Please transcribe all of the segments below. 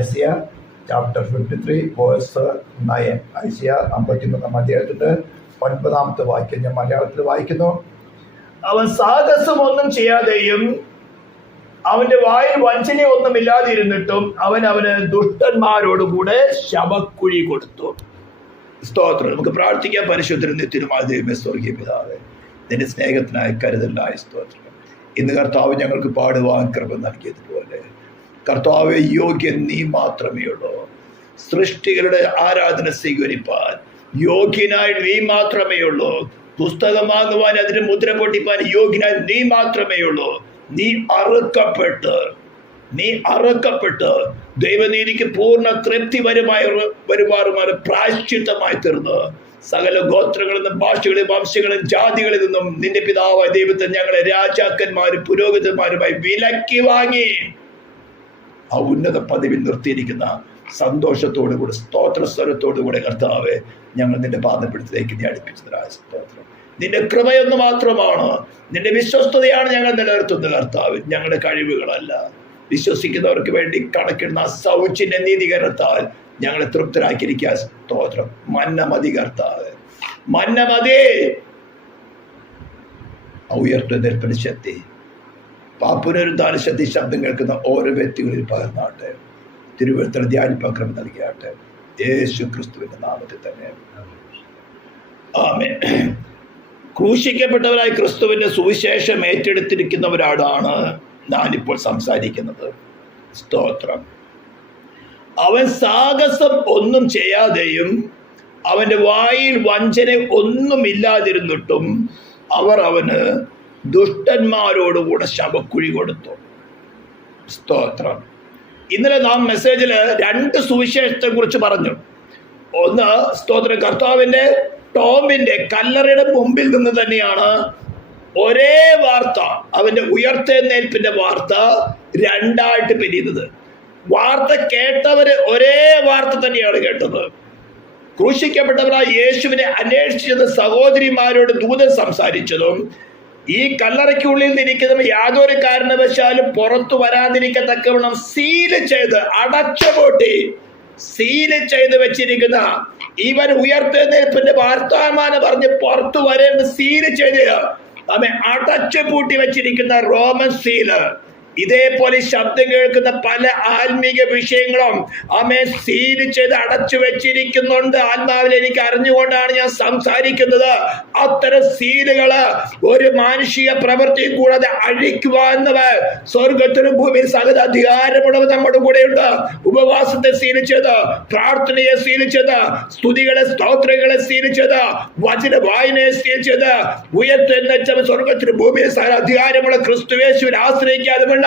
Isaiah chapter 53 verse 9. Isaiah 53 അധ്യായത്തിന്റെ 9 വാക്യം ഞാൻ മലയാളത്തിൽ വായിക്കുന്നു. അവൻ സാഹസമൊന്നും ചെയ്യാതെയും അവന്റെ വായിൽ വഞ്ചനയൊന്നും ഇല്ലാതിരുന്നിട്ടും അവന് ദുഷ്ടന്മാരോടുകൂടെ ശവക്കുഴി കൊടുത്തു. സ്തോത്രം. നമുക്ക് പ്രാർത്ഥിക്കാൻ. പരിശുദ്ധനും നിത്യനുമായ ദൈവമേ, സ്വർഗീയ പിതാവേ, നിന്റെ സ്നേഹത്തിനായി കരുതലായ സ്തോത്രം. ഇന്ന് കർത്താവ് ഞങ്ങൾക്ക് പാടുവാൻ കൃപ നൽകിയതുപോലെ കർത്താവെ, യോഗ്യൻ നീ മാത്രമേ ഉള്ളൂ. സൃഷ്ടികളുടെ ആരാധന സ്വീകരിപ്പാൻ യോഗ്യനായി നീ മാത്രമേ ഉള്ളൂ. പുസ്തകമാകുവാൻ അതിന് മുദ്ര പൊട്ടിപ്പാൻ യോഗ്യനായി നീ മാത്രമേ ഉള്ളൂ. നീ അറുക്കപ്പെട്ട് ദൈവനീതിക്ക് പൂർണ്ണ തൃപ്തി വരുമാറുമാറ് പ്രായശ്ചിത്തമായി തീർന്ന് സകല ഗോത്രങ്ങളിൽ നിന്നും ഭാഷകളിൽ വംശങ്ങളിൽ ജാതികളിൽ നിന്നും നിന്റെ പിതാവായ ദൈവത്തെ ഞങ്ങളെ രാജാക്കന്മാരും പുരോഹിതന്മാരുമായി വിലക്കി വാങ്ങി ആ ഉന്നത പദവിൽ നിർത്തിയിരിക്കുന്ന സന്തോഷത്തോടുകൂടെ സ്തോത്രസ്വരത്തോടുകൂടെ കർത്താവെ, ഞങ്ങൾ നിന്റെ പാദപ്പെടുത്തിലേക്ക് നീ അടുപ്പിച്ചതിനായ സ്തോത്രം. നിന്റെ കൃപയൊന്നു മാത്രമാണ്, നിന്റെ വിശ്വസ്തതയാണ് ഞങ്ങൾ നിലനിർത്തുന്നത് കർത്താവ്. ഞങ്ങളുടെ കഴിവുകളല്ല, വിശ്വസിക്കുന്നവർക്ക് വേണ്ടി കണക്കിടുന്ന സൗജന്യ നീതീകരണത്താൽ ഞങ്ങളെ തൃപ്തരാക്കിയിരിക്കുക സ്തോത്രം. മന്ന മതി കർത്താവ്, മന്ന മതി. ഉയർത്തുന്നേൽപ്പിന് ശക്തി, പാപ്പുനരുദ്ധാന ശക്തി ശബ്ദം കേൾക്കുന്ന ഓരോ വ്യക്തികളിൽ പകർന്നാട്ടെ. തിരുവഴുത്തിൽ ധ്യാനിപ്പാൻ കൃപ നൽകിയാട്ടെ. യേശു ക്രിസ്തുവിന്റെ നാമത്തിൽ തന്നെ ആമേൻ. ക്രൂശിക്കപ്പെട്ടവരായി ക്രിസ്തുവിന്റെ സുവിശേഷം ഏറ്റെടുത്തിരിക്കുന്നവരോടാണ് ഞാനിപ്പോൾ സംസാരിക്കുന്നത്. സ്തോത്രം. അവൻ സാഹസം ഒന്നും ചെയ്യാതെയും അവന്റെ വായിൽ വഞ്ചന ഒന്നുമില്ലാതിരുന്നിട്ടും അവന് ദുഷ്ടന്മാരോടുകൂടെ ശവക്കുഴി കൊടുത്തു. സ്തോത്രം. ഇന്നലെ നാം മെസ്സേജിൽ 2 സുവിശേഷത്തെ കുറിച്ച് പറഞ്ഞു. ഒന്ന്, സ്തോത്രം, കർത്താവിന്റെ ടോമിന്റെ കല്ലറയുടെ മുമ്പിൽ നിന്ന് തന്നെയാണ് ഒരേ വാർത്ത, അവന്റെ ഉയർത്തെഴുന്നേൽപ്പിന്റെ വാർത്ത 2ആയിട്ട് പിരിയുന്നത്. വാർത്ത കേട്ടവര് ഒരേ വാർത്ത തന്നെയാണ് കേട്ടത്. ക്രൂശിക്കപ്പെട്ടവരായ യേശുവിനെ അന്വേഷിച്ചത് സഹോദരിമാരോട് ദൂതൻ സംസാരിച്ചതും ഈ കല്ലറയ്ക്കുള്ളിൽ നിന്നിരിക്കുന്ന യാതൊരു കാരണവശാലും പുറത്തു വരാതിരിക്കത്തക്കവണ്ണം സീല് ചെയ്ത് അടച്ചുപൂട്ടി സീല് ചെയ്ത് വെച്ചിരിക്കുന്ന, ഇവൻ ഉയർത്തെഴുന്നേൽപ്പിന്റെ വാർത്താമാനം പറഞ്ഞ് പുറത്തു വരേണ്ട സീല് ചെയ്ത് അടച്ചു പൂട്ടി വെച്ചിരിക്കുന്ന റോമൻ സീല്. ഇതേപോലെ ശബ്ദം കേൾക്കുന്ന പല ആത്മീക വിഷയങ്ങളും സീല് ചെയ്ത് അടച്ചു വെച്ചിരിക്കുന്നുണ്ട്. ആത്മാവിൽ എനിക്ക് അറിഞ്ഞുകൊണ്ടാണ് ഞാൻ സംസാരിക്കുന്നത്. അത്തരം സീലുകള് ഒരു മാനുഷിക പ്രവൃത്തി കൂടാതെ അഴിക്കുവാന്നവർ സ്വർഗത്തിനും ഭൂമിയിൽ സകല അധികാരമുള്ളവർ നമ്മുടെ കൂടെയുണ്ട്. ഉപവാസത്തെ സീല് ചെയ്ത്, പ്രാർത്ഥനയെ സീല് ചെയ്ത്, സ്തുതികളെ സ്തോത്രങ്ങളെ സീല് ചെയ്ത്, വചന വായനയെ സീൽ ചെയ്ത്, ഉയർത്തെഴുന്നേറ്റവൻ സ്വർഗത്തിനും ഭൂമിയിൽ സകല അധികാരമുള്ള ക്രിസ്തുയേശുവിനെ ആശ്രയിക്കാതെ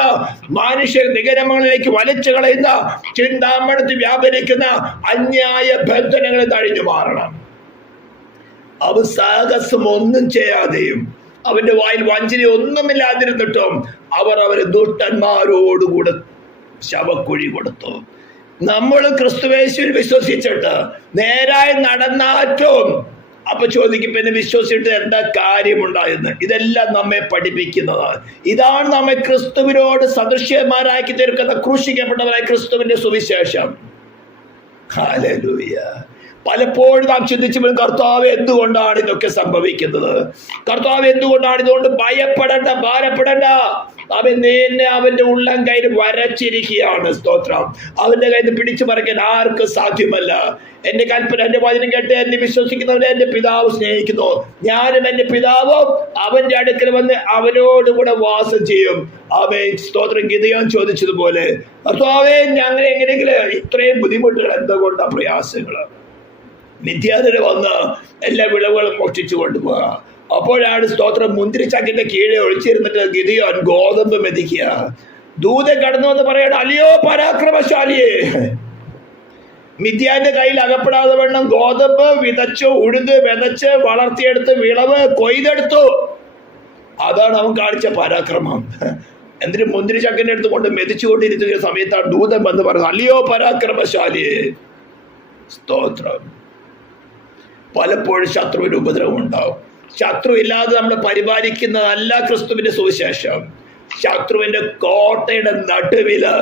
മനുഷ്യ നിഗമനങ്ങളിലേക്ക് വലിച്ചു കളയുന്ന ചിന്താമണത്തിൽ വ്യാപരിക്കുന്ന അന്യായ ബന്ധനങ്ങളെ തഴിഞ്ഞു മാറണം. അവൻ സാഹസം ഒന്നും ചെയ്യാതെയും അവന്റെ വായിൽ വഞ്ചന ഒന്നുമില്ലാതിരുന്നിട്ടും അവരെ ദുഷ്ടന്മാരോടുകൂടെ ശവക്കുഴി കൊടുത്തു. നമ്മൾ ക്രിസ്തുയേശുവിൽ വിശ്വസിച്ചിട്ട് നേരായി നടന്നാറ്റും അപ്പൊ ചോദിക്കും, പിന്നെ വിശ്വസിച്ചിട്ട് എന്താ കാര്യമുണ്ടായെന്ന്. ഇതെല്ലാം നമ്മെ പഠിപ്പിക്കുന്നതാണ്. ഇതാണ് നമ്മെ ക്രിസ്തുവിനോട് സദൃശ്യന്മാരാക്കി തീർക്കുന്ന ക്രൂശിക്കപ്പെട്ടവരായ ക്രിസ്തുവിന്റെ സുവിശേഷം. ഹല്ലേലൂയ. പലപ്പോഴും നാം ചിന്തിച്ചപ്പോൾ കർത്താവ് എന്തുകൊണ്ടാണ് ഇതൊക്കെ സംഭവിക്കുന്നത്? കർത്താവ് എന്തുകൊണ്ടാണ്? ഇതുകൊണ്ട് ഭയപ്പെടേണ്ട, ഭാരപ്പെടേണ്ട. അവൻ നിന്നെ അവന്റെ ഉള്ളം കയ്യിൽ വരച്ചിരിക്കുകയാണ്. സ്തോത്രം. അവന്റെ കയ്യിൽ നിന്ന് പിടിച്ചു പറിക്കാൻ ആർക്കും സാധ്യമല്ല. എന്റെ കൽപ്പന, എന്റെ വചനം കേട്ട് എന്നെ വിശ്വസിക്കുന്നവരെ എന്റെ പിതാവ് സ്നേഹിക്കുന്നു, ഞാനും എന്റെ പിതാവും അവന്റെ അടുക്കൽ വന്ന് അവനോട് കൂടെ വാസം ചെയ്യും. അവൻ സ്തോത്രം. ഗിദെയോൻ ചോദിച്ചതുപോലെ, കർത്താവേ, ഞങ്ങൾ എങ്ങനെയെങ്കിലും ഇത്രയും ബുദ്ധിമുട്ടുകൾ എന്തുകൊണ്ടാ, പ്രയാസങ്ങള്? മിഥ്യാധന വന്ന് എല്ലാ വിളവുകളും മോഷ്ടിച്ചു കൊണ്ടുപോവുക. അപ്പോഴാണ് സ്തോത്രം മുന്തിരിച്ചക്കിന്റെ കീഴെ ഒളിച്ചിരുന്നിട്ട് ഗിദെയോൻ ഗോതമ്പ് മെതിക്കുക. ദൂതൻ കടന്നു വന്ന് പറയണം, അല്ലയോ പരാക്രമശാലിയെ, മിഥ്യാന്റെ കയ്യിൽ അകപ്പെടാതെ വണ്ണം ഗോതമ്പ് വിതച്ചു, ഉഴുത് വിതച്ച്, വളർത്തിയെടുത്ത്, വിളവ് കൊയ്തെടുത്തു. അതാണ് അവൻ കാണിച്ച പരാക്രമം. എന്നിട്ട് മുന്തിരിച്ചക്കിന്റെ അടുത്ത് കൊണ്ട് മെതിച്ചുകൊണ്ടിരിക്കുന്ന സമയത്താണ് ദൂതൻ വന്ന് പറയുന്നത്, അല്ലയോ പരാക്രമശാലിയെ. സ്തോത്രം. പലപ്പോഴും ശത്രുവിന് ഉപദ്രവം ഉണ്ടാവും. ശത്രു ഇല്ലാതെ നമ്മൾ പരിപാലിക്കുന്നതല്ല ക്രിസ്തുവിന്റെ സുവിശേഷം. ശത്രുവിന്റെ കോട്ടയുടെ നടുവില്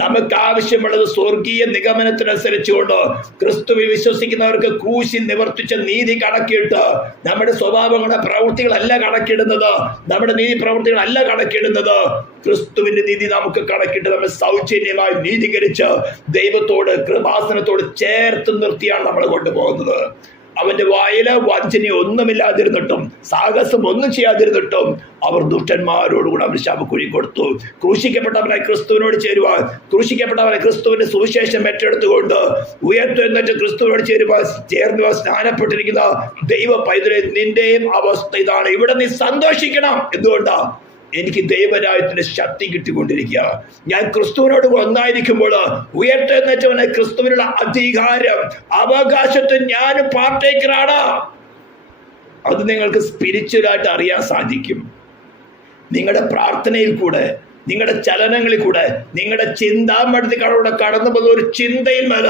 നമുക്ക് ആവശ്യമുള്ളത് സ്വർഗീയ നിഗമനത്തിനനുസരിച്ചുകൊണ്ട് ക്രിസ്തുവിൽ വിശ്വസിക്കുന്നവർക്ക് ക്രൂശിൽ നിവർത്തിച്ച നീതി കണക്കിട്ട് നമ്മുടെ സ്വഭാവങ്ങളുടെ പ്രവൃത്തികളല്ല കണക്കിടുന്നത്, നമ്മുടെ നീതി പ്രവൃത്തികളല്ല കണക്കിടുന്നത്. ക്രിസ്തുവിന്റെ നീതി നമുക്ക് കണക്കിട്ട് നമ്മൾ സൗജന്യമായി നീതീകരിച്ച് ദൈവത്തോട് കൃപാസനത്തോട് ചേർത്ത് നിർത്തിയാണ് നമ്മൾ കൊണ്ടുപോകുന്നത്. അവന്റെ വായില് വഞ്ചന ഒന്നുമില്ലാതിരുന്നിട്ടും സാഹസം ഒന്നും ചെയ്യാതിരുന്നിട്ടും അവർ ദുഷ്ടന്മാരോടുകൂടെ അവർ ശവക്കുഴി കൊടുത്തു. ക്രൂശിക്കപ്പെട്ടവനായി ക്രിസ്തുവിനോട് ചേരുവാൻ, ക്രൂശിക്കപ്പെട്ടവനെ ക്രിസ്തുവിന്റെ സുവിശേഷം ഏറ്റെടുത്തുകൊണ്ട് ഉയർത്തെഴുന്നേറ്റ് ക്രിസ്തുവിനോട് ചേർന്ന് സ്നാനപ്പെട്ടിരിക്കുന്ന ദൈവ പൈതലെ, നിന്റെയും അവസ്ഥ ഇതാണ്. ഇവിടെ നീ സന്തോഷിക്കണം. എന്തുകൊണ്ടാ? എനിക്ക് ദൈവരാജ്യത്തിന്റെ ശക്തി കിട്ടിക്കൊണ്ടിരിക്കുക. ഞാൻ ക്രിസ്തുവിനോട് ഒന്നായിരിക്കുമ്പോൾ ഉയർത്തെഴുന്നേറ്റവനെ ക്രിസ്തുവിനുള്ള അധികാരം അവകാശത്തെ ഞാൻ പാർട്ടേക്കറാണ്. അത് നിങ്ങൾക്ക് സ്പിരിച്വലായിട്ട് അറിയാൻ സാധിക്കും. നിങ്ങളുടെ പ്രാർത്ഥനയിൽ കൂടെ, നിങ്ങളുടെ ചലനങ്ങളിൽ കൂടെ, നിങ്ങളുടെ ചിന്താമണ്ഡലത്തിലൂടെ കടന്നു പോകുന്ന ഒരു ചിന്തയിൽ മേല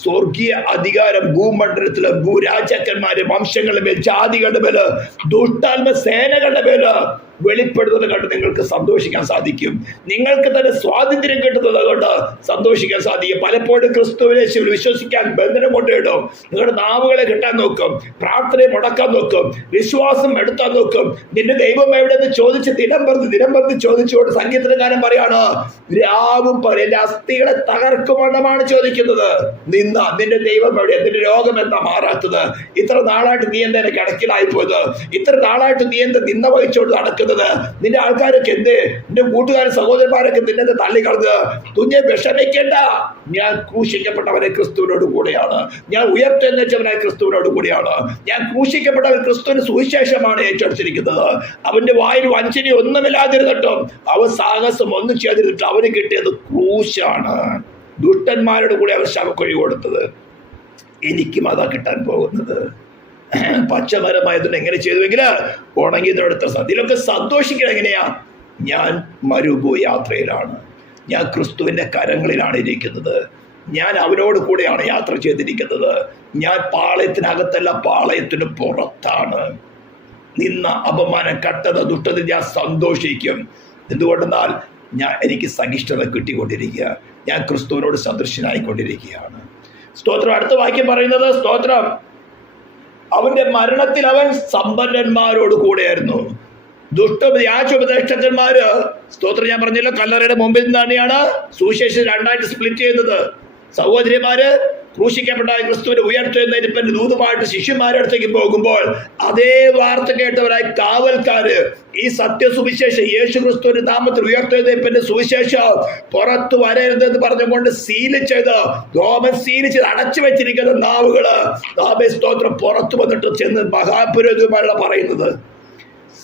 സ്വർഗീയ അധികാരം ഭൂമണ്ഡലത്തില് ഭൂരാജാക്കന്മാര് വംശങ്ങളുടെ മേൽ, ജാതികളുടെ മേല്, ദുഷ്ടാത്മ സേനകളുടെ മേല് വെളിപ്പെടുന്നത് കണ്ട് നിങ്ങൾക്ക് സന്തോഷിക്കാൻ സാധിക്കും. നിങ്ങൾക്ക് തന്നെ സ്വാതന്ത്ര്യം കിട്ടുന്നത് കൊണ്ട് സന്തോഷിക്കാൻ സാധിക്കും. പലപ്പോഴും ക്രിസ്തുവിനെ വിശ്വസിക്കാൻ ബന്ധനം കൊണ്ടിടും. നിങ്ങളുടെ നാവുകളെ കിട്ടാൻ നോക്കും, പ്രാർത്ഥനയെ മുടക്കാൻ നോക്കും, വിശ്വാസം എടുത്താൻ നോക്കും. നിന്റെ ദൈവം എവിടെയെന്ന് ചോദിച്ച് ദിനം പ്രതി ചോദിച്ചുകൊണ്ട് സംഗീതകാരൻ പറയാണ്, രാവും എന്റെ അസ്ഥികളെ തകർക്കുമെന്നമാണ് ചോദിക്കുന്നത്. നിന്റെ ദൈവം എവിടെ? നിന്റെ രോഗം എന്താ മാറാത്തത്? ഇത്ര നാളായിട്ട് നീ എന്താ കിടക്കിലായി പോയത്? ഇത്ര നാളായിട്ട് നീ എന്താ നിന്ന വഹിച്ചോണ്ട് നടക്കുന്നത്? നിന്റെ ആൾക്കാരൊക്കെ എന്ത്, നിന്റെ കൂട്ടുകാരും സഹോദരന്മാരൊക്കെ നിന്നെ തള്ളിക്കളഞ്ഞത്? കുഞ്ഞെ വിഷമിക്കേണ്ട, ഞാൻ ക്രൂശിക്കപ്പെട്ടവനെ ക്രിസ്തുവിനോട് കൂടെയാണ്, ഞാൻ ഉയർത്തെഴുന്നേറ്റവനായ ക്രിസ്തുവിനോട് കൂടെയാണ്, ഞാൻ ക്രൂശിക്കപ്പെട്ടവൻ ക്രിസ്തുവിന് സുവിശേഷമാണ് ഏറ്റെടുത്തിരിക്കുന്നത്. അവന്റെ വായിൽ വഞ്ചന ഒന്നുമില്ലാതിരുന്നിട്ടും അവൻ സാഹസം ഒന്നും ചെയ്യാതിരുന്നിട്ടും അവന് കിട്ടിയത് ക്രൂശാണ്. ദുഷ്ടന്മാരുടെ കൂടെ അവർ ശവക്കൊഴി കൊടുത്തത്. എനിക്കും അതാ കിട്ടാൻ പോകുന്നത്. പച്ചമരമായതുകൊണ്ട് എങ്ങനെ ചെയ്തുവെങ്കിൽ ഉണങ്ങിയതിനടുത്ത ഇതിലൊക്കെ സന്തോഷിക്കണം. എങ്ങനെയാ? ഞാൻ മരുഭൂ യാത്രയിലാണ്, ഞാൻ ക്രിസ്തുവിന്റെ കരങ്ങളിലാണ് ഇരിക്കുന്നത്, ഞാൻ അവനോട് കൂടെയാണ് യാത്ര ചെയ്തിരിക്കുന്നത്. ഞാൻ പാളയത്തിനകത്തല്ല, പാളയത്തിന് പുറത്താണ്. നിന്ന അപമാനം, കട്ടത, ദുഷ്ടത ഞാൻ സന്തോഷിക്കും. എന്തുകൊണ്ടെന്നാൽ എനിക്ക് സഹിഷ്ണുത കിട്ടിക്കൊണ്ടിരിക്കുക, ഞാൻ ക്രിസ്തുവിനോട് സദൃശനായിക്കൊണ്ടിരിക്കുകയാണ്. സ്തോത്രം. അടുത്ത വാക്യം പറയുന്നത്, സ്തോത്രം, അവന്റെ മരണത്തിൽ അവൻ സമ്പന്നന്മാരോട് കൂടെയായിരുന്നു. വ്യാജോപദേഷ്ടന്മാര്, സ്തോത്രം, ഞാൻ പറഞ്ഞല്ലോ കല്ലറയുടെ മുമ്പിൽ തന്നെയാണ് സുവിശേഷം രണ്ടായിട്ട് സ്പ്ലിറ്റ് ചെയ്യുന്നത്. സഹോദരിമാര് ക്രൂശിക്കപ്പെട്ട ക്രിസ്തുവിന്റെ ഉയർത്തെഴുന്നേൽപ്പിന്റെ ദൂതുമായിട്ട് ശിഷ്യന്മാരുടെ അടുത്തേക്ക് പോകുമ്പോൾ അതേ വാർത്ത കേട്ടവരായി കാവൽക്കാര് ഈ സത്യസുവിശേഷം യേശു ക്രിസ്തുവിന്റെ നാമത്തിൽ ഉയർത്തെഴുന്നേൽപ്പിന്റെ സുവിശേഷം പുറത്തു വരരുതെന്ന് പറഞ്ഞുകൊണ്ട് സീല് ചെയ്ത്, റോമൻ സീല് ചെയ്ത് അടച്ചു വെച്ചിരിക്കുന്ന നാവുകള് സ്തോത്രം പുറത്തു വന്നിട്ട് ചെന്ന് മഹാപുരോഹിതന്മാരുടെ പറയുന്നത്.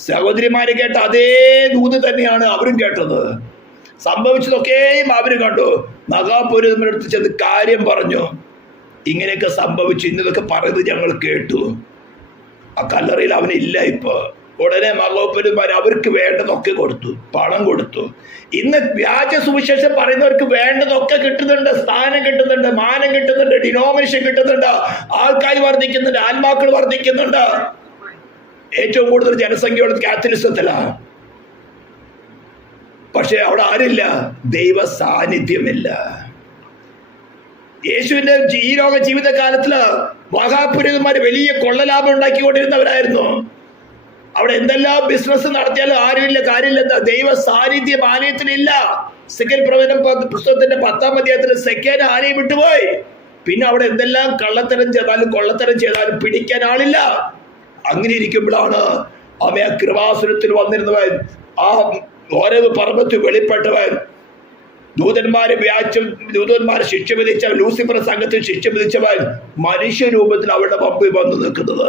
സഹോദരിമാര് കേട്ട അതേ ദൂത് തന്നെയാണ് അവരും കേട്ടത്. സംഭവിച്ചതൊക്കെയും അവര് കണ്ടു. മഹാപുരോഹിതന്മാരുടെ അടുത്ത് ചെന്ന് കാര്യം പറഞ്ഞു. ഇങ്ങനെയൊക്കെ സംഭവിച്ചു, ഇന്നതൊക്കെ പറയുന്നത് ഞങ്ങൾ കേട്ടു. ആ കല്ലറയിൽ അവനില്ല ഇപ്പൊ. ഉടനെ മഹാപുരോഹിതന്മാർ അവർക്ക് വേണ്ടതൊക്കെ കൊടുത്തു, പണം കൊടുത്തു. ഇന്ന് വ്യാജ സുവിശേഷം പറയുന്നവർക്ക് വേണ്ടതൊക്കെ കിട്ടുന്നുണ്ട്. സ്ഥാനം കിട്ടുന്നുണ്ട്, മാനം കിട്ടുന്നുണ്ട്, ഡിനോമിനേഷൻ കിട്ടുന്നുണ്ട്, ആൾക്കാർ വർദ്ധിക്കുന്നുണ്ട്, ആത്മാക്കൾ വർദ്ധിക്കുന്നുണ്ട്. ഏറ്റവും കൂടുതൽ ജനസംഖ്യയുള്ളത് കാത്തലിസത്തിലാണ്. പക്ഷെ അവിടെ ആരില്ല? ദൈവ സാന്നിധ്യമില്ല. യേശുവിന്റെ ഈ ലോക ജീവിതകാലത്തില് മഹാപുരോഹിതന്മാര് വലിയ കൊള്ളലാഭം ഉണ്ടാക്കിക്കൊണ്ടിരുന്നവരായിരുന്നു. അവിടെ എന്തെല്ലാം ബിസിനസ് നടത്തിയാലും ആരുമില്ല, കാര്യമില്ല. എന്താ? ദൈവ സാന്നിധ്യം ആലയത്തിലില്ല. സെക്കൻഡ് പ്രവചനം പുസ്തകത്തിന്റെ 10-ാം അധ്യായത്തിൽ സെക്കൻഡ് ആലയം വിട്ടുപോയി. പിന്നെ അവിടെ എന്തെല്ലാം കൊള്ളത്തരം ചെയ്താലും പിടിക്കാൻ ആളില്ല. അങ്ങനെ ഇരിക്കുമ്പോഴാണ് അവൻ ആ കൃപാസനത്തിൽ വന്നിരുന്നവൻ, ആ ഓരോ പർവ്വത്തിൽ വെളിപ്പെട്ടവൻ, ദൂതന്മാരെ ശിക്ഷ വിധിച്ചവൻ, ലൂസിഫർ സംഘത്തിൽ ശിക്ഷ വിധിച്ചവൻ മനുഷ്യരൂപത്തിൽ അവരുടെ പമ്പിൽ വന്ന് നിൽക്കുന്നത്.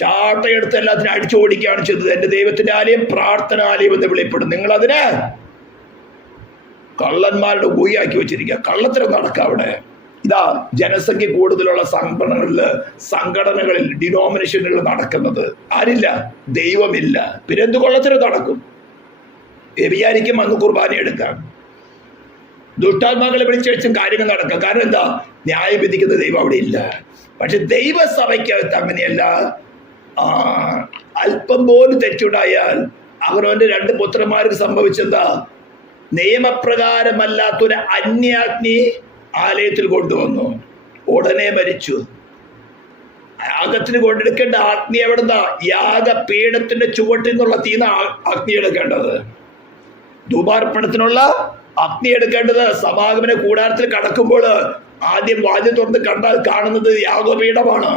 ചാട്ടയെടുത്ത് എല്ലാത്തിനും അടിച്ചു ഓടിക്കുകയാണ് ചെയ്തത്. എന്റെ ദൈവത്തിന്റെ ആലയം പ്രാർത്ഥനാലയം എന്ന് വിളിപ്പെടും. നിങ്ങൾ അതിന് കള്ളന്മാരുടെ ഊയാക്കി വെച്ചിരിക്കുക. കള്ളത്തരം നടക്കുക അവിടെ. ഇതാ ജനസംഖ്യ കൂടുതലുള്ള സംഘടനകളിൽ ഡിനോമിനേഷനുകൾ നടക്കുന്നത്. ആരില്ല? ദൈവമില്ല. പിന്നെ എന്ത് കൊള്ളത്തരം നടക്കും? വിചാരിക്കും അന്ന് കുർബാന എടുക്കാം, ദുഷ്ടാത്മാക്കളെ വിളിച്ചഴിച്ചും കാര്യങ്ങൾ നടക്കാം. കാരണം എന്താ? ന്യായം വിധിക്കുന്ന ദൈവം അവിടെ ഇല്ല. പക്ഷെ ദൈവസഭയ്ക്കകത്ത് അങ്ങനെയല്ല. അല്പം പോലും തെറ്റുണ്ടായാൽ അഹരോന്റെ 2 പുത്രന്മാർക്ക് സംഭവിച്ചെന്താ? നിയമപ്രകാരമല്ലാത്തൊരു അന്യാഗ്നി ആലയത്തിൽ കൊണ്ടുവന്നു. ഉടനെ മരിച്ചു. യാഗത്തിന് കൊണ്ടെടുക്കേണ്ട അഗ്നി എവിടുന്ന? യാഗപീഠത്തിന്റെ ചുവട്ടിൽ നിന്നുള്ള തീന അഗ്നി എടുക്കേണ്ടത്. ധൂപാർപ്പണത്തിനുള്ള അഗ്നി എടുക്കേണ്ടത് സമാഗമന കൂടാരത്തിൽ കടക്കുമ്പോൾ ആദ്യം വാതിൽ തുറന്ന് കണ്ടാൽ കാണുന്നത് യാഗപീഠമാണ്.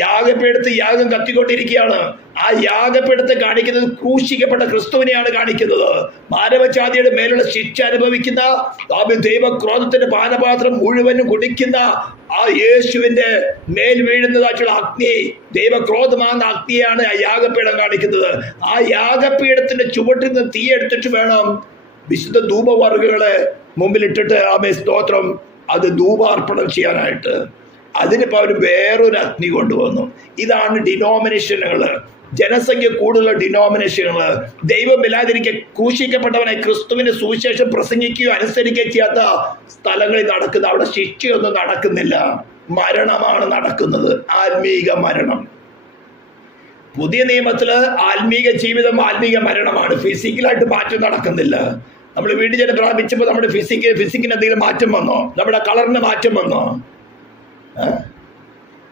യാഗപീഠത്ത് യാഗം കത്തിക്കൊണ്ടിരിക്കുകയാണ്. ആ യാഗപീഠത്തെ കാണിക്കുന്നത് ക്രൂശിക്കപ്പെട്ട ക്രിസ്തുവിനെയാണ് കാണിക്കുന്നത്. മാനവജാതിയുടെ മേലുള്ള ശിക്ഷ അനുഭവിക്കുന്ന, ദൈവക്രോധത്തിന്റെ പാനപാത്രം മുഴുവനും കുടിക്കുന്ന ആ യേശുവിന്റെ മേൽ വീഴുന്നതായിട്ടുള്ള അഗ്നി, ദൈവക്രോധമാകുന്ന അഗ്നിയാണ് ആ യാഗപീഠം കാണിക്കുന്നത്. ആ യാഗപീഠത്തിന്റെ ചുവട്ടിൽ നിന്ന് തീ എടുത്തിട്ട് വേണം വിശുദ്ധ ധൂപവർഗ്ഗങ്ങളെ മുമ്പിലിട്ടിട്ട് സ്തോത്രം അത് ധൂപാർപ്പണം ചെയ്യാനായിട്ട്. അതിനിപ്പോൾ അവർ വേറൊരു അഗ്നി കൊണ്ടുവന്നു. ഇതാണ് ഡിനോമിനേഷനുകൾ. ജനസംഖ്യ കൂടുതലുള്ള ഡിനോമിനേഷനുകൾ. ദൈവമില്ലാതിരിക്കെ ക്രൂശിക്കപ്പെട്ടവനെ ക്രിസ്തുവിന്റെ സുവിശേഷം പ്രസംഗിക്കുകയോ അനുസരിക്കുകയോ ചെയ്യാത്ത സ്ഥലങ്ങളിൽ നടക്കുന്ന അവിടെ ശിക്ഷയൊന്നും നടക്കുന്നില്ല. മരണമാണ് നടക്കുന്നത്, ആത്മീക മരണം. പുതിയ നിയമത്തില് ആത്മീക ജീവിതം ആത്മീക മരണമാണ്. ഫിസിക്കലായിട്ട് മാറ്റം നടക്കുന്നില്ല. നമ്മൾ വീട്ടിൽ ചെന്ന് പ്രാപിച്ചപ്പോൾ നമ്മുടെ ഫിസിക്കിന് എന്തെങ്കിലും മാറ്റം വന്നോ? നമ്മുടെ കളറിന് മാറ്റം വന്നോ?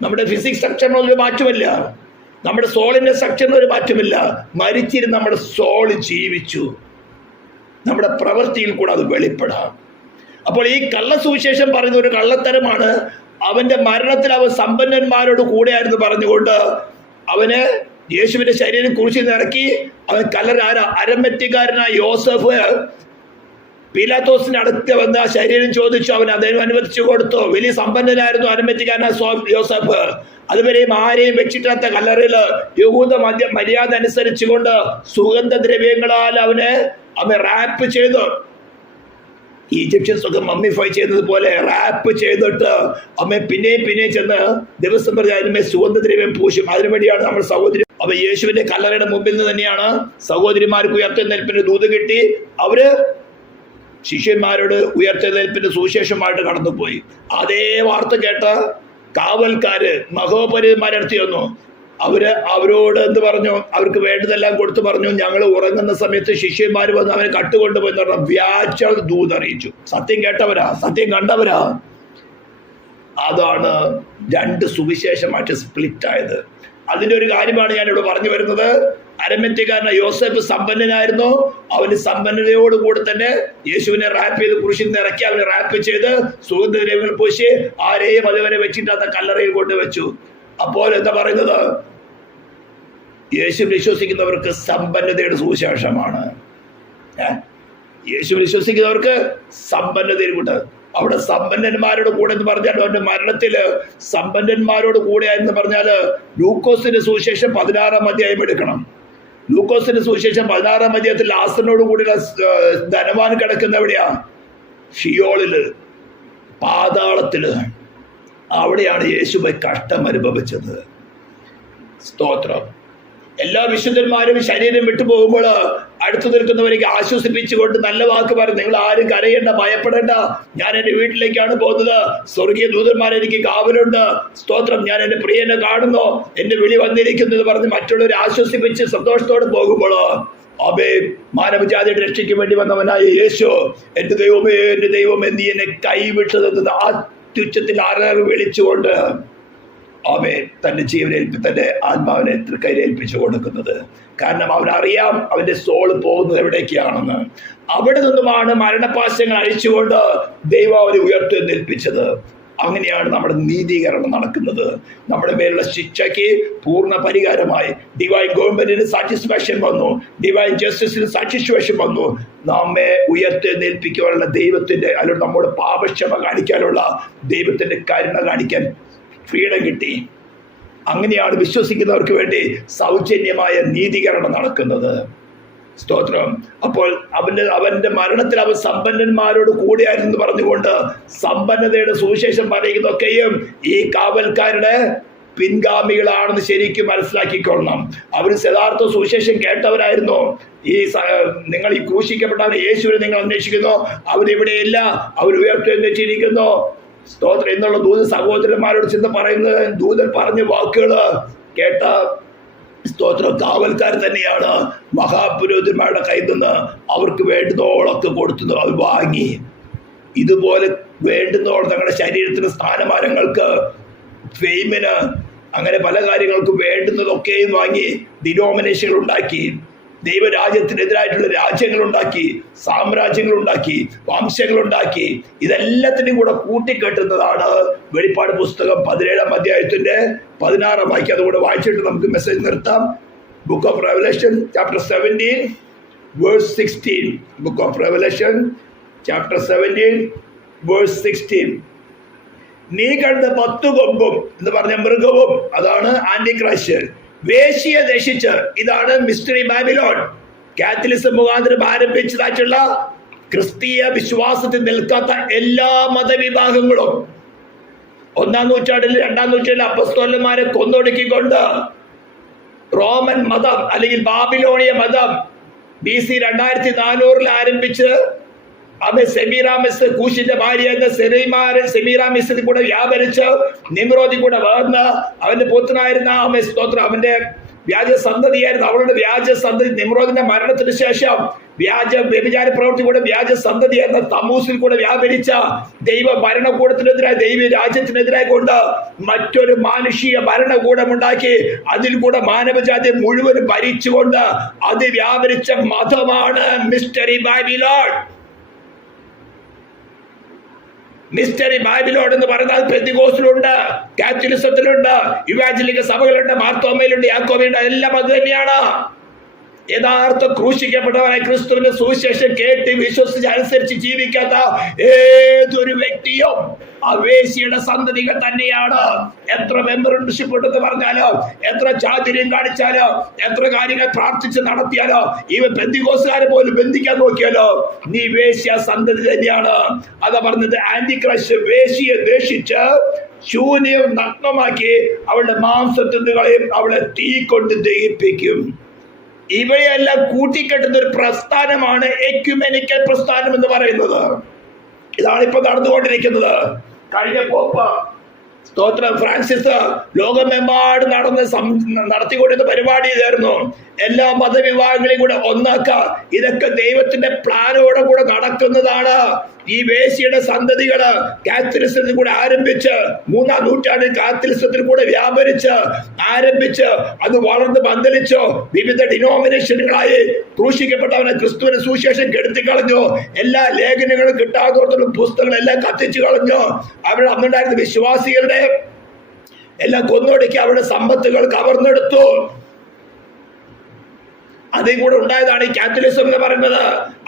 നമ്മുടെ ഫിസിക്സ് സ്ട്രക്ചറിന് ഒരു മാറ്റമില്ല. നമ്മുടെ സോളിന്റെ സ്ട്രക്ചറിന് ഒരു മാറ്റമില്ല. മരിച്ചിരുന്ന് നമ്മുടെ സോള് ജീവിച്ചു. നമ്മുടെ പ്രവൃത്തിയിൽ കൂടെ അത് വെളിപ്പെടാം. അപ്പോൾ ഈ കള്ളസുവിശേഷം പറയുന്ന ഒരു കള്ളത്തരമാണ്. അവന്റെ മരണത്തിൽ അവൻ സമ്പന്നന്മാരോട് കൂടെയായിരുന്നു പറഞ്ഞുകൊണ്ട് അവന് യേശുവിന്റെ ശരീരം കുറിച്ച് നിറക്കി. അവൻ അരമറ്റിക്കാരനായ യോസഫ് പീലാത്തോസിന്റെ അടുത്ത് വന്ന് ആ ശരീരം ചോദിച്ചു. അവൻ അദ്ദേഹം അനുവദിച്ചു കൊടുത്തു. വലിയ സമ്പന്നനായിരുന്നു അരമറ്റിക്കാരനായ യോസഫ്. അതുവരെയും ആരെയും വെച്ചിട്ടാത്ത കല്ലറയില് യഹൂദ മര്യാദ അനുസരിച്ചുകൊണ്ട് സുഗന്ധദ്രവ്യങ്ങളാൽ അവൻ റാപ്പ് ചെയ്തു. ഈജിപ്ഷ്യൻസ് ഒക്കെ മമ്മിഫൈ ചെയ്തതുപോലെ റാപ്പ് ചെയ്തിട്ട് പിന്നെയും ചെന്ന് ദിവസം പറഞ്ഞ് അതിന്മേൽ സുഗന്ധദ്രവ്യം പൂശും. അതിനുവേണ്ടിയാണ് നമ്മൾ സഹോദരി യേശുവിന്റെ കല്ലറയുടെ മുമ്പിൽ നിന്ന് തന്നെയാണ് സഹോദരിമാർക്ക് ഉയർത്തെഴുന്നേൽപ്പിന്റെ ദൂത് കിട്ടി. അവര് ശിഷ്യന്മാരോട് ഉയർത്തെഴുന്നേൽപ്പിന്റെ സുവിശേഷമായിട്ട് കടന്നുപോയി. അതേ വാർത്ത കേട്ട കാവൽക്കാര് മഹോപരിമാരെടുത്തി വന്നു. അവരോട് എന്ത് പറഞ്ഞു? അവർക്ക് വേണ്ടതെല്ലാം കൊടുത്തു പറഞ്ഞു, ഞങ്ങൾ ഉറങ്ങുന്ന സമയത്ത് ശിഷ്യന്മാർ വന്ന് അവനെ കട്ടുകൊണ്ടുപോയി എന്ന് പറഞ്ഞ വ്യാജ ദൂത് അറിയിച്ചു. സത്യം കേട്ടവരാ, സത്യം കണ്ടവരാ. അതാണ് രണ്ട് സുവിശേഷമായിട്ട് സ്പ്ലിറ്റ് ആയത്. അതിന്റെ ഒരു കാര്യമാണ് ഞാനിവിടെ പറഞ്ഞു വരുന്നത്. അരമത്യക്കാരനായ യോസഫ് സമ്പന്നനായിരുന്നു. അവന് സമ്പന്നതയോടുകൂടി തന്നെ യേശുവിനെ റാപ്പ് ചെയ്ത് കുരിശിൽ നിന്ന് ഇറക്കി അവനെ റാപ്പ് ചെയ്ത് സുഗന്ധദ്രവ്യങ്ങൾ പൂശി ആരെയും അതുവരെ വെച്ചിട്ടാത്ത കല്ലറയിൽ കൊണ്ടുവച്ചു. അപ്പോൾ എന്താ പറയുന്നത്? യേശു വിശ്വസിക്കുന്നവർക്ക് സമ്പന്നതയുടെ സുവിശേഷമാണ്. യേശു വിശ്വസിക്കുന്നവർക്ക് സമ്പന്നതയിൽ കൂട്ട്. അവിടെ സമ്പന്നന്മാരോട് കൂടെ എന്ന് പറഞ്ഞാൽ അവന്റെ മരണത്തില് സമ്പന്നന്മാരോട് കൂടെ എന്ന് പറഞ്ഞാല് ലൂക്കോസിന്റെ സുവിശേഷം 16-ാം അധ്യായം എടുക്കണം. ലൂക്കോസിന്റെ സുവിശേഷം 16-ാം അധ്യായത്തിൽ ലാസറിനോട് കൂടിയുള്ള ധനവാൻ കിടക്കുന്ന എവിടെയാ? ഷിയോളില്, പാതാളത്തില്. അവിടെയാണ് യേശുവെ കഷ്ടം അനുഭവിച്ചത്. സ്തോത്രം. എല്ലാ വിശുദ്ധന്മാരും ശരീരം വിട്ടുപോകുമ്പോൾ അടുത്തു നിൽക്കുന്നവരേക്ക് ആശ്വസിപ്പിച്ചുകൊണ്ട് നല്ല വാക്ക് പറഞ്ഞു, നിങ്ങൾ ആരും കരയേണ്ട, ഭയപ്പെടേണ്ട, ഞാൻ എൻ്റെ വീട്ടിലേക്കാണ് പോകുന്നത്, സ്വർഗീയ ദൂതന്മാർ എനിക്ക് കാവലുണ്ട്, സ്തോത്രം, ഞാൻ എൻ്റെ പ്രിയനെ കാണുന്നു, എൻ്റെ വിളി വന്നിരിക്കുന്നത് പറഞ്ഞ് മറ്റുള്ളവരെ ആശ്വസിപ്പിച്ച് സന്തോഷത്തോടെ പോകുമ്പോൾ മാനവജാതിയുടെ രക്ഷയ്ക്ക് വേണ്ടി വന്നവനായ യേശു, എൻ്റെ ദൈവമേ നീ എന്നെ കൈവിട്ടതെന്ന് അത്യുച്ചത്തിൽ അരറി വിളിച്ചുകൊണ്ട് തന്റെ തന്റെ ആത്മാവിനെ കയ്യിലേൽപ്പിച്ചു കൊടുക്കുന്നത്. കാരണം അവനറിയാം അവന്റെ സോള് പോകുന്നത് എവിടേക്കാണെന്ന്. അവിടെ നിന്നുമാണ് മരണപാശങ്ങൾ അഴിച്ചുകൊണ്ട് ദൈവം അവരെ ഉയർത്തെഴുന്നേൽപ്പിച്ചത്. അങ്ങനെയാണ് നമ്മുടെ നീതീകരണം നടക്കുന്നത്. നമ്മുടെ മേലുള്ള ശിക്ഷയ്ക്ക് പൂർണ്ണ പരിഹാരമായി ഡിവൈൻ ഗവൺമെന്റിന് സാറ്റിസ്ഫാക്ഷൻ വന്നു, ഡിവൈൻ ജസ്റ്റിസിന് സാറ്റിസ്ഫാക്ഷൻ വന്നു. നമ്മെ ഉയർത്തെഴുന്നേൽപ്പിക്കാനുള്ള ദൈവത്തിന്റെ, അല്ലെങ്കിൽ നമ്മുടെ പാപക്ഷമ കാണിക്കാനുള്ള ദൈവത്തിന്റെ കരുണ കാണിക്കാൻ ഫ്രീഡം കിട്ടി. അങ്ങനെയാണ് വിശ്വസിക്കുന്നവർക്ക് വേണ്ടി സൗജന്യമായ നീതീകരണം നടക്കുന്നത്. സ്തോത്രം. അപ്പോൾ അവന്റെ മരണത്തിൽ അവൻ സമ്പന്നന്മാരോട് കൂടെയായിരുന്നു പറഞ്ഞുകൊണ്ട് സമ്പന്നതയുടെ സുവിശേഷം പറയുന്നതൊക്കെയും ഈ കാവൽക്കാരുടെ പിൻഗാമികളാണെന്ന് ശരിക്കും മനസ്സിലാക്കിക്കൊള്ളണം. അവർ യഥാർത്ഥ സുവിശേഷം കേട്ടവരായിരുന്നു. നിങ്ങൾ ഈ ക്രൂശിക്കപ്പെട്ടവൻ യേശുവിനെ നിങ്ങൾ അന്വേഷിക്കുന്നു, അവരിവിടെയില്ല, അവർ ഉയർത്തെഴുന്നേറ്റിരിക്കുന്നു. സ്തോത്രം എന്നുള്ള ദൂതൻ സഹോദരന്മാരോട് ചെന്ന് പറയുന്നത്, ദൂതൻ പറഞ്ഞ വാക്കുകൾ കേട്ട സ്തോത്രം കാവൽക്കാർ തന്നെയാണ് മഹാപുരോഹിതന്മാരുടെ കയ്യിൽ നിന്ന് അവർക്ക് വേണ്ടുന്നോളൊക്കെ കൊടുത്തത്. അത് വാങ്ങി ഇതുപോലെ വേണ്ടുന്നോളം തങ്ങളുടെ ശരീരത്തിന് സ്ഥാനമാനങ്ങൾക്ക്, ഫെയിമിന്, അങ്ങനെ പല കാര്യങ്ങൾക്കും വേണ്ടുന്നതൊക്കെയും വാങ്ങി ഡിനോമിനേഷനുകൾ ഉണ്ടാക്കി, ദൈവരാജ്യത്തിനെതിരായിട്ടുള്ള രാജ്യങ്ങളുണ്ടാക്കി, സാമ്രാജ്യങ്ങളുണ്ടാക്കി, വംശങ്ങളുണ്ടാക്കി. ഇതെല്ലാത്തിനും കൂടെ കൂട്ടിക്കെട്ടുന്നതാണ് വെളിപ്പാട് പുസ്തകം 17-ാം അധ്യായത്തിന്റെ 16-ാം വാക്യം. അതുകൂടെ വായിച്ചിട്ട് നമുക്ക് മെസ്സേജ് നിർത്താം. Book of Revelation chapter 17 verse 16. Book of Revelation chapter 17 verse 16. നീ കണ്ട 10 കൊമ്പും എന്ന് പറഞ്ഞ മൃഗവും, അതാണ് ആന്റിക്രൈസ്റ്റ്, വേശ്യയെ ദർശിച്ച്, ഇതാണ് മിസ്റ്ററി ബാബിലോൺ. കാത്തലിസം മുഖാന്തരം ആരംഭിച്ചതായിട്ടുള്ള ക്രിസ്തീയ വിശ്വാസത്തിൽ നിൽക്കാത്ത എല്ലാ മതവിഭാഗങ്ങളും 1-ാം നൂറ്റാണ്ടിൽ 2-ാം നൂറ്റാണ്ടിൽ അപ്പസ്തോലന്മാരെ കൊന്നൊടുക്കിക്കൊണ്ട് റോമൻ മതം അല്ലെങ്കിൽ ബാബിലോണിയ മതം BC 2400 ആരംഭിച്ച് അവൻ സെമീറാമിസ്, കൂശിന്റെ ഭാര്യ എന്ന സെമീറാമിസിൽ കൂടെ വ്യാപരിച്ച് നിമ്രോദി കൂടെ വളർന്ന് അവന്റെ പുത്രനായിരുന്ന സ്തോത്രം, അവന്റെ വ്യാജ സന്തതിയായിരുന്നു. അവളുടെ വ്യാജ സന്തതി നിമ്രോദിന്റെ മരണത്തിന് ശേഷം വ്യാജ വ്യഭിചാര പ്രവൃത്തി കൂടെ വ്യാജ സന്തതിയായിരുന്ന തമൂസിൽ കൂടെ വ്യാപരിച്ച ദൈവ ഭരണകൂടത്തിനെതിരായി, ദൈവ രാജ്യത്തിനെതിരായി കൊണ്ട് മറ്റൊരു മാനുഷിക ഭരണകൂടമുണ്ടാക്കി അതിൽ കൂടെ മാനവജാതി മുഴുവനും ഭരിച്ചുകൊണ്ട് അത് വ്യാപരിച്ച മതമാണ് മിസ്റ്ററി ബാബിലോൺ. മിസ്റ്ററി ബാബിലോൺ എന്ന് പറഞ്ഞാൽ പെന്തിക്കോസ്തിലുണ്ട്, കാത്തലിസത്തിലുണ്ട്, ഇവാഞ്ചലിക സഭകളുണ്ട്, മാർത്തോമയിലുണ്ട്, യാക്കോബയിലുണ്ട്, എല്ലാം അത് തന്നെയാണ്. യഥാർത്ഥ ക്രൂശിക്കപ്പെട്ടവനായ ക്രിസ്തുവിന്റെ സുവിശേഷം കേട്ട് വിശ്വസിച്ച് അനുസരിച്ച് ജീവിക്കാത്ത ഏതൊരു വ്യക്തിയും ആ വേശ്യയുടെ സന്തതികൾ തന്നെയാണ്. എത്ര മെമ്പർഷിപ്പ് ഉണ്ടെന്ന് പറഞ്ഞാലോ, എത്ര ചാതുര്യം കാണിച്ചാലോ, എത്ര കാര്യങ്ങൾ പ്രാർത്ഥിച്ച് നടത്തിയാലോ, ഇവ പെന്തിക്കോസ്തുകാരെ പോലും ബന്ധിക്കാൻ നോക്കിയാലോ, നീ വേശ്യ സന്തതി തന്നെയാണ്. അതാ പറഞ്ഞത്, ആന്റിക്രൈസ്റ്റ് വേശ്യയെ ദ്വേഷിച്ച് ശൂന്യം നഗ്നമാക്കി അവളുടെ മാംസത്തുകളെയും അവളെ തീ കൊണ്ട് ദഹിപ്പിക്കും. ഇവയെല്ലാം കൂട്ടിക്കെട്ടുന്ന ഒരു പ്രസ്ഥാനമാണ് എക്യുമെനിക്കൽ പ്രസ്ഥാനം എന്ന് പറയുന്നത്. ഇതാണ് ഇപ്പൊ നടന്നുകൊണ്ടിരിക്കുന്നത്. കഴിഞ്ഞ പോപ്പ സ്തോത്രം ഫ്രാൻസിസ് ലോകമെമ്പാട് നടത്തിക്കൊണ്ടിരുന്ന പരിപാടി ഇതായിരുന്നു. എല്ലാ മതവിഭാഗങ്ങളെയും കൂടെ ഒന്നാക്കുക. ഇതൊക്കെ ദൈവത്തിന്റെ പ്ലാനോടെ കൂടെ നടക്കുന്നതാണ്. ഈ വേശ്യയുടെ സന്തതികള് കാത്തലിസത്തിൽ കൂടെ ആരംഭിച്ച് 3-ാം നൂറ്റാണ്ടിൽ കാത്തലിസത്തിൽ കൂടെ വ്യാപരിച്ച് ആരംഭിച്ച് അത് വളർന്ന് പന്തലിച്ചോ വിവിധ ഡിനോമിനേഷനുകളായി ക്രൂശിക്കപ്പെട്ടവനെ ക്രിസ്തുവിന്റെ സുവിശേഷം കെടുത്തി കളഞ്ഞു. എല്ലാ ലേഖനങ്ങളും കിട്ടാത്തോടത്തോളം പുസ്തകങ്ങളെല്ലാം കത്തിച്ചു കളഞ്ഞു. അവിടെ അന്നുണ്ടായിരുന്ന വിശ്വാസികളുടെ എല്ലാം കൊന്നൊടുക്കി അവരുടെ സമ്പത്തുകൾ കവർന്നെടുത്തു. അതിൽ കൂടെ ഉണ്ടായതാണ് ഈ കാത്തലിസം എന്ന് പറയുന്നത്.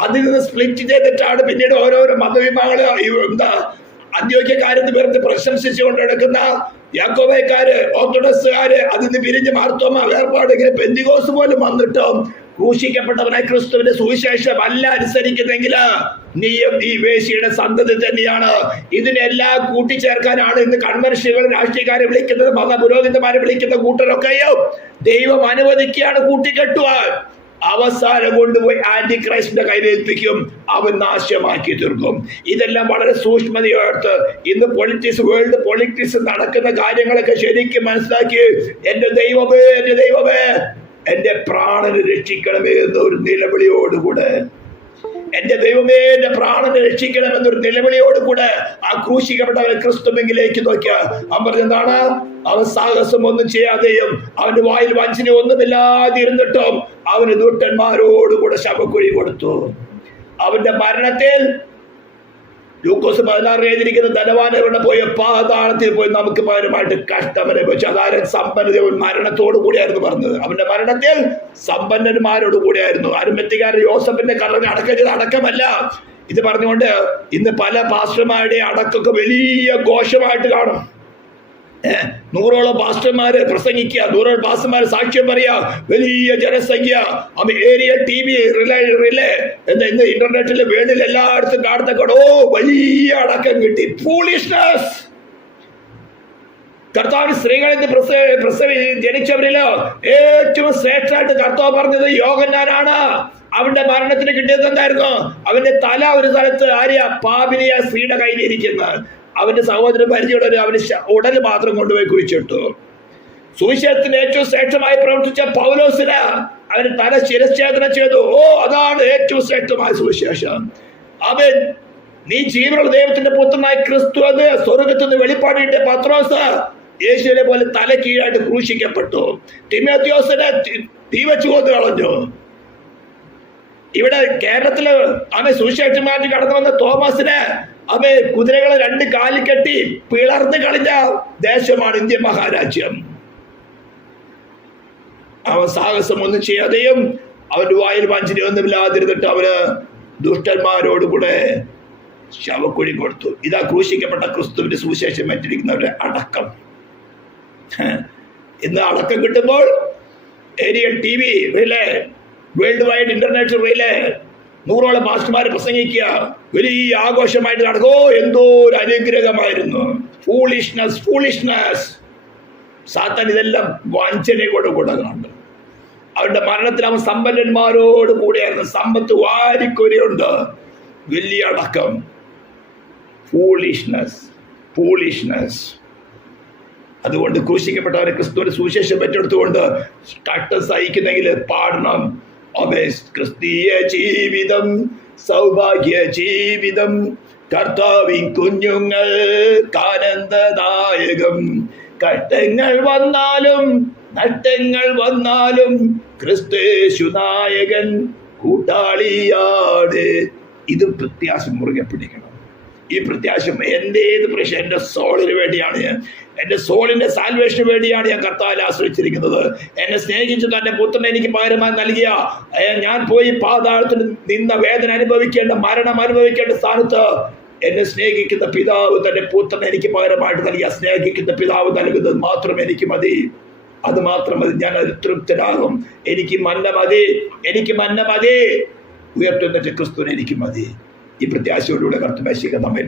അതിൽ നിന്ന് സ്പ്ലിറ്റ് ചെയ്തിട്ടാണ് പിന്നീട് ഓരോരോ മതവിഭാഗങ്ങള് അന്ത്യോക്യക്കാരെന്ന് പേർത്ത് പ്രശംസിച്ചുകൊണ്ട് എടുക്കുന്ന യാക്കോബക്കാര്, ഓർത്തഡോക്സുകാര്, അതിൽ നിന്ന് പിരിഞ്ഞ് മാർത്തോമ വേർപാട്, ഇങ്ങനെ പെന്തിക്കോസ് പോലും വന്നിട്ടും ക്രൂശിക്കപ്പെട്ടവനായ ക്രിസ്തുവിന്റെ സുവിശേഷം അല്ല അനുസരിക്കുന്നെങ്കിൽ നീയും ഈ വേശ്യയുടെ സന്തതി തന്നെയാണ്. ഇതിനെല്ലാം കൂട്ടിച്ചേർക്കാനാണ് ഇന്ന് കൺവെൻഷനുകൾ രാഷ്ട്രീയക്കാരെ വിളിക്കുന്നത്, മതപുരോഹിതന്മാരെ വിളിക്കുന്ന കൂട്ടരൊക്കെയും ദൈവം അനുവദിക്കുകയാണ് കൂട്ടിക്കെട്ടുവാൻ. അവസാനം കൊണ്ടുപോയി ആന്റിക്രൈസ്റ്റിന്റെ കയ്യിലേൽപ്പിക്കും, അവൻ നാശമാക്കി തീർക്കും. ഇതെല്ലാം വളരെ സൂക്ഷ്മതയോർത്ത് ഇന്ന് വേൾഡ് പൊളിറ്റിക്സ് നടക്കുന്ന കാര്യങ്ങളൊക്കെ ശരിക്കും മനസ്സിലാക്കി, എന്റെ ദൈവമേ, എന്റെ ദൈവമേ, എന്റെ പ്രാണന് രക്ഷിക്കണമേ എന്നൊരു നിലവിളിയോടുകൂടെ, എന്റെ ദൈവമേ എന്റെ പ്രാണനെ രക്ഷിക്കണമെന്നൊരു നിലവിളിയോടുകൂടെ ആ ക്രൂശിക്കപ്പെട്ടവനെ ക്രിസ്തുവിലേക്ക് നോക്കിയ അവൻ പറഞ്ഞെന്താണ്, അവൻ സാഹസം ഒന്നും ചെയ്യാതെയും അവന്റെ വായിൽ വഞ്ചന ഒന്നുമില്ലാതെ ഇരുന്നിട്ടും അവന് ദൂതന്മാരോടുകൂടെ ശവക്കുഴി കൊടുത്തു. അവന്റെ മരണത്തിൽ ലൂക്കോസ് 16 എഴുതിയിരിക്കുന്ന ധനവാൻ എവിടെ പോയി, പാതാളത്തിൽ പോയി നമുക്ക് പകരമായിട്ട് കഷ്ടം അനുഭവിച്ചു. അതാരും സമ്പന്നത മരണത്തോടു കൂടിയായിരുന്നു പറഞ്ഞത്. അവന്റെ മരണത്തിൽ സമ്പന്നന്മാരോട് കൂടിയായിരുന്നു. അരിമത്യക്കാരൻ യോസഫിന്റെ കല്ലറ അടക്കം ചെയ്ത് അടക്കമല്ല ഇത് പറഞ്ഞുകൊണ്ട് ഇന്ന് പല പാസ്റ്റർമാരുടെ അടക്കമൊക്കെ വലിയ ഘോഷമായിട്ട് കാണും. 100ഓളം പാസ്റ്റർമാര് പ്രസംഗിക്കുക, 100ഓളം പാസ്റ്റർമാര് സാക്ഷ്യം പറയാ, വലിയ ജനസംഖ്യ, ഏരിയ TV റിലേ ഇന്ന് ഇന്റർനെറ്റില് വേൾഡിൽ എല്ലായിടത്തും കാണുന്ന വലിയ അടക്കം കിട്ടി. ഫൂളിഷ്നെസ്. കർത്താവിന് സ്ത്രീകളിൽ പ്രസവി ജനിച്ചവരിലോ ഏറ്റവും ശ്രേഷ്ഠമായിട്ട് കർത്താവ് പറഞ്ഞത് യോഹന്നാനാണ്. അവന്റെ മരണത്തിന് കിട്ടിയത് എന്തായിരുന്നു? അവന്റെ തല ഒരു സ്ഥലത്ത് പാപിനിയ സ്ത്രീയുടെ കയ്യിലിരിക്കുന്നത്. അവന്റെ സഹോദരൻ പരിചയമുള്ളവർ അവന് ഉടല് മാത്രം കൊണ്ടുപോയി കുഴിച്ചിട്ടു. സുവിശേഷത്തിന് ഏറ്റവും ശ്രേഷ്ഠമായി പ്രവർത്തിച്ച പൗലോസിന് അവന് തല ശിരച്ഛേദന ചെയ്തു. അതാണ് ഏറ്റവും ശ്രേഷ്ഠമായ സുവിശേഷം. അവൻ നീ ജീവനുള്ള ദൈവത്തിന്റെ പുത്രനായ ക്രിസ്തു എന്ന് സ്വർഗത്തിൽ നിന്ന് വെളിപ്പാടിന്റെ പത്രോസ് യേശുവിനെ പോലെ തല കീഴായിട്ട് ക്രൂശിക്കപ്പെട്ടു. തിമോത്തിയോസിനെ തീ വെച്ച് കൊന്നു കളഞ്ഞു. ഇവിടെ കേരളത്തില് അവൻ സുവിശേഷമായിട്ട് കടന്നു വന്ന തോമസിന് അവൻ കുതിരകളെ 2 കാലിൽ കെട്ടി പിളർന്ന് കളഞ്ഞ ദേശമാണ് ഇന്ത്യ മഹാരാജ്യം. അവൻ സാഹസം ഒന്നും ചെയ്യാതെയും അവന്റെ വായിൽ വഞ്ചന ഒന്നുമില്ലാതിരുന്നിട്ട് അവന് ദുഷ്ടന്മാരോടുകൂടെ ശവക്കുഴി കൊടുത്തു. ഇതാ ക്രൂശിക്കപ്പെട്ട ക്രിസ്തുവിന്റെ സുവിശേഷം ഏറ്റിരിക്കുന്നവരുടെ അടക്കം. ഇന്ന് അടക്കം കിട്ടുമ്പോൾ aerial TV relay, world wide internet relay 100ഓളം മാസ്റ്റർമാർ പ്രസംഗിക്കുക. വലിയ ആഘോഷമായിട്ട് നടക്കോ. എന്തോ ഒരു അനുഗ്രഹമായിരുന്നു. ഫൂളിഷ്നെസ്. സാത്താൻ ഇതെല്ലാം വഞ്ചനയോട് കൂടെ കണ്ടു. അവരുടെ മരണത്തിൽ അവൻ സമ്പന്നന്മാരോട് കൂടെയായിരുന്നു. സമ്പത്ത് വാരിക്കൊരിയുണ്ട്. വലിയ അടക്കം. ഫൂളിഷ്നെസ്. അതുകൊണ്ട് ക്രൂശിക്കപ്പെട്ടവരെ ക്രിസ്തുവിന്റെ സുവിശേഷം ഏറ്റെടുത്തുകൊണ്ട് കഷ്ടം സഹിക്കുന്നെങ്കിൽ പാടണം. ക്രിസ്തീയ ജീവിതം സൗഭാഗ്യ ജീവിതം, കർത്താവിൻ കുഞ്ഞുങ്ങൾ ആനന്ദദായകം. കഷ്ടങ്ങൾ വന്നാലും നഷ്ടങ്ങൾ വന്നാലും ക്രിസ്തേശു നായകൻ കൂട്ടാളിയാണ്. ഇത് പ്രത്യാശ മുറുകെ പിടിക്കണം. ഈ പ്രത്യാശ എൻ്റെ സോളിന് വേണ്ടിയാണ്. എൻ്റെ സോളിന്റെ സാൽവേഷന് വേണ്ടിയാണ് ഞാൻ കർത്താവിൽ ആശ്രയിച്ചിരിക്കുന്നത്. എന്നെ സ്നേഹിച്ചു തന്റെ പുത്രനെ എനിക്ക് പകരമായി നൽകിയ, ഞാൻ പോയി പാതാളത്തിൽ നിന്ന വേദന അനുഭവിക്കേണ്ട, മരണം അനുഭവിക്കേണ്ട സ്ഥാനത്ത് എന്നെ സ്നേഹിക്കുന്ന പിതാവ് തന്റെ പുത്രനെ എനിക്ക് പകരമായിട്ട് നൽകിയ സ്നേഹിക്കുന്ന പിതാവ് നൽകുന്നത് മാത്രം എനിക്ക് മതി. അത് മാത്രം മതി. ഞാൻ അത് തൃപ്തനാകും. എനിക്ക് മന്ന മതി. ഉയർത്തുന്ന ക്രിസ്തുവിന് എനിക്ക് മതി. ഈ പ്രത്യാശയോടുകൂടെ കർത്തൃമേശിക നമ്മെ